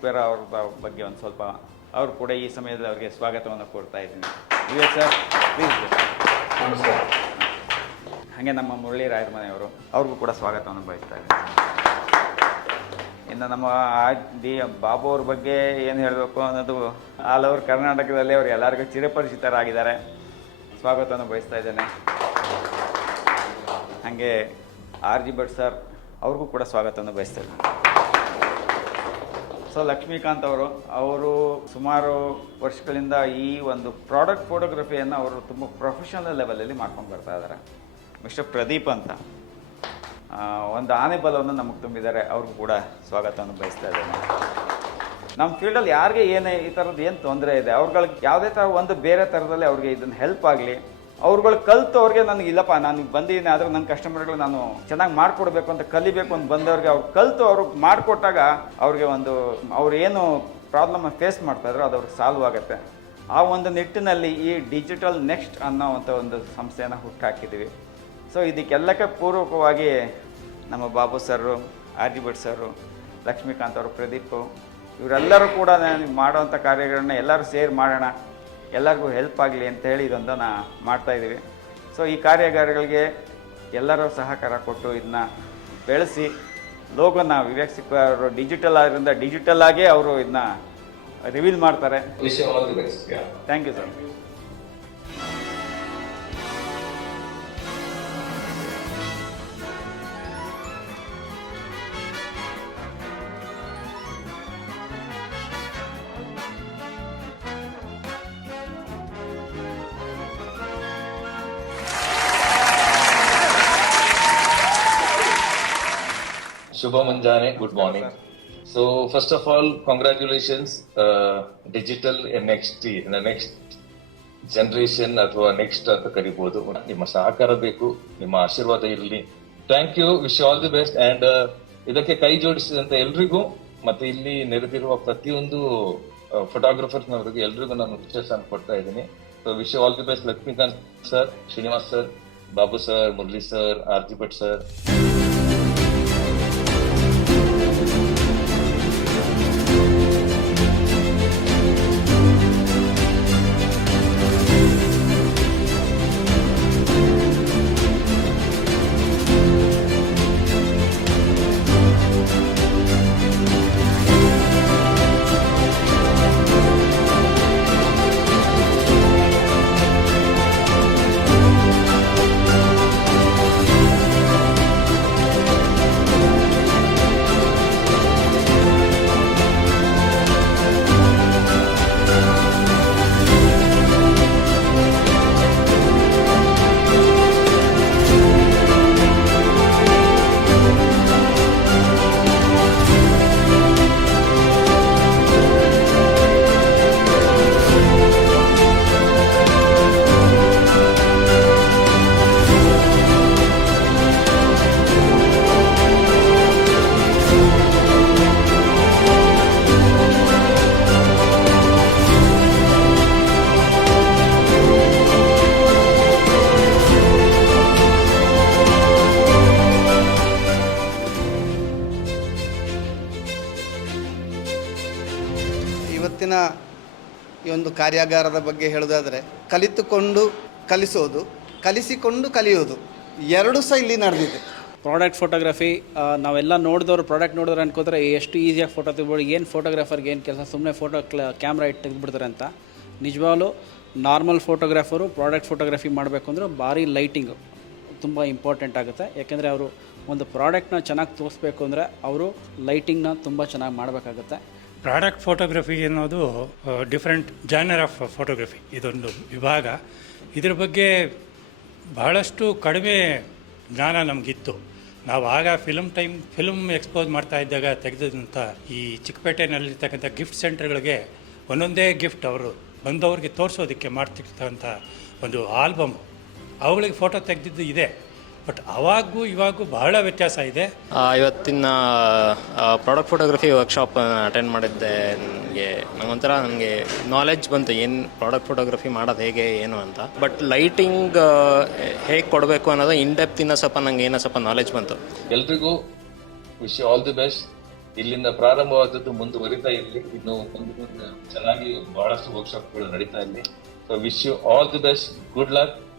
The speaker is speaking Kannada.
ಸ್ಕ್ವೇರ್ ಅವ್ರ ಬಗ್ಗೆ ಒಂದು ಸ್ವಲ್ಪ ಅವರು ಕೂಡ ಈ ಸಮಯದಲ್ಲಿ ಅವರಿಗೆ ಸ್ವಾಗತವನ್ನು ಕೋರ್ತಾ ಇದ್ದೀನಿ. Vivek sir please. ಹಾಗೆ ನಮ್ಮ ಮುರಳಿ ರಾಯರ ಮನೆಯವರು, ಅವ್ರಿಗೂ ಕೂಡ ಸ್ವಾಗತವನ್ನು ಬಯಸ್ತಾ ಇದ್ದೀನಿ. ಇನ್ನು ನಮ್ಮ ಡಿ ಬಾಬು ಅವ್ರ ಬಗ್ಗೆ ಏನು ಹೇಳಬೇಕು ಅನ್ನೋದು ಆಲ್ ಓವರ್ ಕರ್ನಾಟಕದಲ್ಲಿ ಅವರು ಎಲ್ಲರಿಗೂ ಚಿರಪರಿಚಿತರಾಗಿದ್ದಾರೆ. ಸ್ವಾಗತವನ್ನು ಬಯಸ್ತಾ ಇದ್ದೇನೆ. ಹಾಗೆ ಆರ್ ಜಿ ಭಟ್ ಸರ್, ಅವ್ರಿಗೂ ಕೂಡ ಸ್ವಾಗತವನ್ನು ಬಯಸ್ತಾ ಇದ್ದೇನೆ. ಸೊ ಲಕ್ಷ್ಮೀಕಾಂತ್ ಅವರು ಸುಮಾರು ವರ್ಷಗಳಿಂದ ಈ ಒಂದು ಪ್ರಾಡಕ್ಟ್ ಫೋಟೋಗ್ರಫಿಯನ್ನು ಅವರು ತುಂಬ ಪ್ರೊಫೆಷನಲ್ ಲೆವೆಲಲ್ಲಿ ಮಾಡ್ಕೊಂಡು ಬರ್ತಾ ಇದ್ದಾರೆ. ಮಿಸ್ಟರ್ ಪ್ರದೀಪ್ ಅಂತ ಒಂದು ಆನೆ ಬಲವನ್ನು ನಮಗೆ ತುಂಬಿದ್ದಾರೆ. ಅವ್ರಿಗೂ ಕೂಡ ಸ್ವಾಗತವನ್ನು ಬಯಸ್ತಾ ಇದ್ದೇನೆ. ನಮ್ಮ ಫೀಲ್ಡಲ್ಲಿ ಯಾರಿಗೆ ಏನೇ ಈ ಥರದ್ದು ಏನು ತೊಂದರೆ ಇದೆ, ಅವ್ರುಗಳಿಗೆ ಯಾವುದೇ ಥರ ಒಂದು ಬೇರೆ ಥರದಲ್ಲಿ ಅವ್ರಿಗೆ ಇದನ್ನು ಹೆಲ್ಪ್ ಆಗಲಿ, ಅವ್ರುಗಳು ಕಲಿತು ಅವ್ರಿಗೆ ನನಗೆ ಇಲ್ಲಪ್ಪ ನಾನು ಬಂದಿದ್ದೀನಿ ಆದರೆ ನನ್ನ ಕಸ್ಟಮರ್ಗಳು ನಾನು ಚೆನ್ನಾಗಿ ಮಾಡಿಕೊಡ್ಬೇಕು ಅಂತ ಕಲಿಬೇಕು ಅಂತ ಬಂದವ್ರಿಗೆ ಅವ್ರು ಕಲಿತು ಅವ್ರಿಗೆ ಮಾಡಿಕೊಟ್ಟಾಗ ಅವ್ರಿಗೆ ಒಂದು ಅವ್ರು ಏನು ಪ್ರಾಬ್ಲಮ್ ಫೇಸ್ ಮಾಡ್ತಾಯಿದ್ರು ಅದು ಅವ್ರಿಗೆ ಸಾಲ್ವ್ ಆಗುತ್ತೆ. ಆ ಒಂದು ನಿಟ್ಟಿನಲ್ಲಿ ಈ ಡಿಜಿಟಲ್ ನೆಕ್ಸ್ಟ್ ಅನ್ನೋ ಒಂದು ಸಂಸ್ಥೆಯನ್ನು ಹುಟ್ಟಾಕಿದ್ದೀವಿ. ಸೊ ಇದಕ್ಕೆಲ್ಲಕ್ಕೆ ಪೂರ್ವಕವಾಗಿ ನಮ್ಮ ಬಾಬು ಸರು, ಆರ್ ಜಿ ಭಟ್ ಸರು, ಲಕ್ಷ್ಮೀಕಾಂತ್ ಅವರು, ಪ್ರದೀಪ್ ಇವರೆಲ್ಲರೂ ಕೂಡ ಮಾಡೋವಂಥ ಕಾರ್ಯಗಳನ್ನ ಎಲ್ಲರೂ ಸೇರಿ ಮಾಡೋಣ, ಎಲ್ಲರಿಗೂ ಹೆಲ್ಪ್ ಆಗಲಿ ಅಂತ ಹೇಳಿ ಇದೊಂದನ್ನು ಮಾಡ್ತಾಯಿದ್ದೀವಿ. ಸೊ ಈ ಕಾರ್ಯಾಗಾರಗಳಿಗೆ ಎಲ್ಲರೂ ಸಹಕಾರ ಕೊಟ್ಟು ಇದನ್ನ ಬೆಳೆಸಿ ಲೋಗೋನ ವಿವೇಕ್ ಸಿಕ್ಕು ಅವರು ಡಿಜಿಟಲ್ ಆಗಿರೋದ್ರಿಂದ ಡಿಜಿಟಲ್ ಆಗೇ ಅವರು ಇದನ್ನ ರಿವೀಲ್ ಮಾಡ್ತಾರೆ. Thank you sir. Shubha Manjane, good morning. So first of all, congratulations, digital next generation ಅಥವಾ ನೆಕ್ಸ್ಟ್ ಅಂತ ಕರಿಬಹುದು. ನಿಮ್ಮ ಸಹಕಾರ ಬೇಕು, ನಿಮ್ಮ ಆಶೀರ್ವಾದ ಇರಲಿ. Thank you, wish all the best. And ಇದಕ್ಕೆ ಕೈ ಜೋಡಿಸಿದಂತ ಎಲ್ರಿಗೂ ಮತ್ತೆ ಇಲ್ಲಿ ನೆರೆದಿರುವ ಪ್ರತಿಯೊಂದು ಫೋಟೋಗ್ರಫರ್ಸ್ನವರಿಗೆ ಎಲ್ರಿಗೂ ನಾನು ವಿಶೇಷ ಕೊಡ್ತಾ ಇದ್ದೀನಿ. So wish all the best Lakshmikanth sir, Srinivas sir, Babu sir, Murali sir, R G Bhat sir. ಇವತ್ತಿನ ಈ ಒಂದು ಕಾರ್ಯಾಗಾರದ ಬಗ್ಗೆ ಹೇಳೋದಾದರೆ ಕಲಿತುಕೊಂಡು ಕಲಿಸೋದು, ಕಲಿಸಿಕೊಂಡು ಕಲಿಯೋದು ಎರಡೂ ಸಹ ಇಲ್ಲಿ ನಡೆದಿದೆ. ಪ್ರಾಡಕ್ಟ್ ಫೋಟೋಗ್ರಫಿ ನಾವೆಲ್ಲ ನೋಡಿದವರು ಪ್ರಾಡಕ್ಟ್ ನೋಡಿದ್ರೆ ಅನ್ಕೋತಾರೆ ಎಷ್ಟು ಈಸಿಯಾಗಿ ಫೋಟೋ ತೆಗೆದ್ಬಿಡು, ಏನು ಫೋಟೋಗ್ರಾಫರ್ಗೆ ಏನು ಕೆಲಸ, ಸುಮ್ಮನೆ ಕ್ಯಾಮ್ರಾ ಇಟ್ಟು ತೆಗೆದುಬಿಡ್ತಾರೆ ಅಂತ. ನಿಜವಾಗ್ಲೂ ನಾರ್ಮಲ್ ಫೋಟೋಗ್ರಾಫರು ಪ್ರಾಡಕ್ಟ್ ಫೋಟೋಗ್ರಫಿ ಮಾಡಬೇಕು ಅಂದರೆ ಭಾರಿ ಲೈಟಿಂಗು ತುಂಬ ಇಂಪಾರ್ಟೆಂಟ್ ಆಗುತ್ತೆ. ಯಾಕೆಂದರೆ ಅವರು ಒಂದು ಪ್ರಾಡಕ್ಟ್ನ ಚೆನ್ನಾಗಿ ತೋರಿಸ್ಬೇಕು ಅಂದರೆ ಅವರು ಲೈಟಿಂಗ್ನ ತುಂಬ ಚೆನ್ನಾಗಿ ಮಾಡಬೇಕಾಗುತ್ತೆ. ಪ್ರಾಡಕ್ಟ್ ಫೋಟೋಗ್ರಫಿ ಅನ್ನೋದು ಡಿಫ್ರೆಂಟ್ ಜಾನರ್ ಆಫ್ ಫೋಟೋಗ್ರಫಿ, ಇದೊಂದು ವಿಭಾಗ. ಇದ್ರ ಬಗ್ಗೆ ಬಹಳಷ್ಟು ಕಡಿಮೆ ಜ್ಞಾನ ನಮಗಿತ್ತು. ನಾವು ಆಗ ಫಿಲ್ಮ್ ಎಕ್ಸ್ಪೋಸ್ ಮಾಡ್ತಾ ಇದ್ದಾಗ ತೆಗೆದಂಥ ಈ ಚಿಕ್ಕಪೇಟೆನಲ್ಲಿರ್ತಕ್ಕಂಥ ಗಿಫ್ಟ್ ಸೆಂಟರ್ಗಳಿಗೆ ಒಂದೊಂದೇ ಗಿಫ್ಟ್ ಅವರು ಬಂದವ್ರಿಗೆ ತೋರಿಸೋದಕ್ಕೆ ಮಾಡ್ತಿರ್ತಕ್ಕಂಥ ಒಂದು ಆಲ್ಬಮ್, ಅವುಗಳಿಗೆ ಫೋಟೋ ತೆಗೆದಿದ್ದು ಇದೆ. ಬಟ್ ಅವಾಗೂ ಇವಾಗೂ ಬಹಳ ವ್ಯತ್ಯಾಸ ಇದೆ. ಇವತ್ತಿನ ಪ್ರಾಡಕ್ಟ್ ಫೋಟೋಗ್ರಫಿ ವರ್ಕ್ಶಾಪ್ ಅಟೆಂಡ್ ಮಾಡಿದ್ದೆ. ನನಗೆ ನಾಲೆಡ್ಜ್ ಬಂತು ಏನು ಪ್ರಾಡಕ್ಟ್ ಫೋಟೋಗ್ರಫಿ ಮಾಡೋದು ಹೇಗೆ ಏನು ಅಂತ. ಬಟ್ ಲೈಟಿಂಗ್ ಹೇಗೆ ಕೊಡಬೇಕು ಅನ್ನೋದು ಇನ್ ಡೆಪ್ತ್ ಇನ್ನೂ ಸ್ವಲ್ಪ ನನಗೆ ಏನೋ ಸ್ವಲ್ಪ ನಾಲೆಡ್ಜ್ ಬಂತು. ಎಲ್ರಿಗೂ ವಿಶ್ ಆಲ್ ದಿ ಬೆಸ್ಟ್. ಇಲ್ಲಿಂದ ಪ್ರಾರಂಭವಾದದ್ದು ಮುಂದುವರಿತಾ ಇರಲಿ, ಇನ್ನು ಮುಂದೆ ಚೆನ್ನಾಗಿ ಬಹಳಷ್ಟು ವರ್ಕ್ಶಾಪ್ಗಳು ನಡೀತಾ ಇರಲಿ. So wish you all the best, good luck.